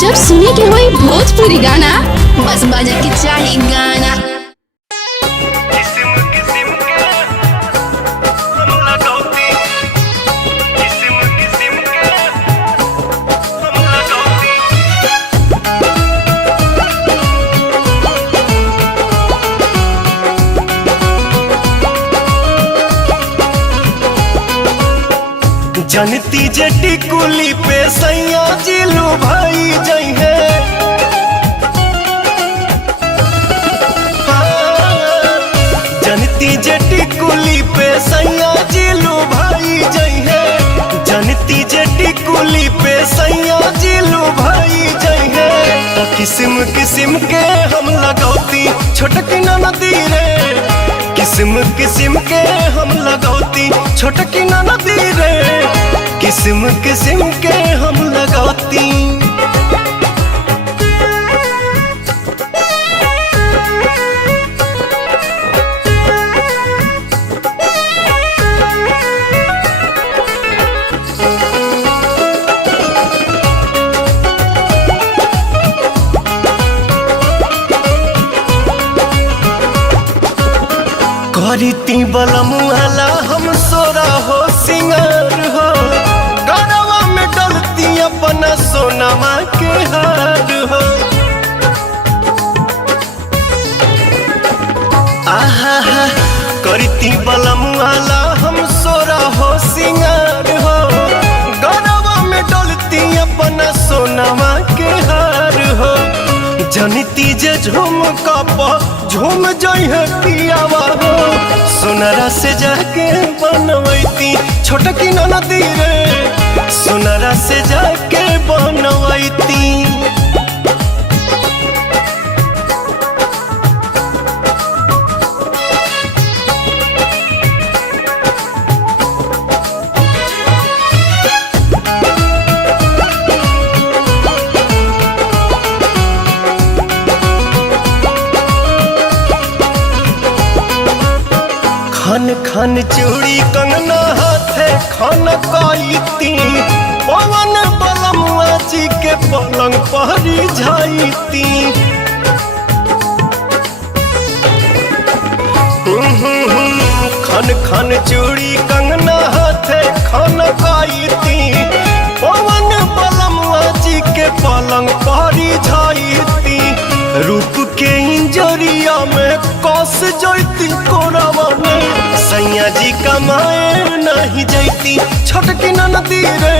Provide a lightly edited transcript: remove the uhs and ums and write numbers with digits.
जब सुने के होई भोजपुरी गाना, बस बजे के चाही गाना। जनती जटी कुली पे सैया जिलू भाई जई है। जनती जटी कुली पे सैया जिलू भाई जई है। जनती जटी कुली पे सैया जिलू भाई जई है। तो किस्म किस्म के हम लगौती छोटकी नदी रे। किस्म किस्म के हम लगौती छोटकी नदी रे। किस्म किस्म के हम लगौती। करीती बलमुआला हम सोरा हो सिंगार हो। गरवा में डलती अपना सोनमा के हार हो। आहा करीती बलमुआला हम सोरा हो सिंगार हो। गरवा में डलती अपना सोनमा के हार हो। जनिती जे झूम कप झूम जई है पियावा हो। सोनरा से जाके बनवैती छोटकी नदी रे। सोनरा से जाके बनवैती। खन खन चूड़ी कंगना हाथे खन काईती। पवन बलमुआ जी के पलंग पहरी जाईती। खन खन चूड़ी कंगना हाथे खन काईती। पवन बलमुआ जी के पलंग पहरी जाईती। रूप के इंजरिया में कस जैती कोरावा में। सैया जी कमाए नहीं जैती छोटकी नदी रे।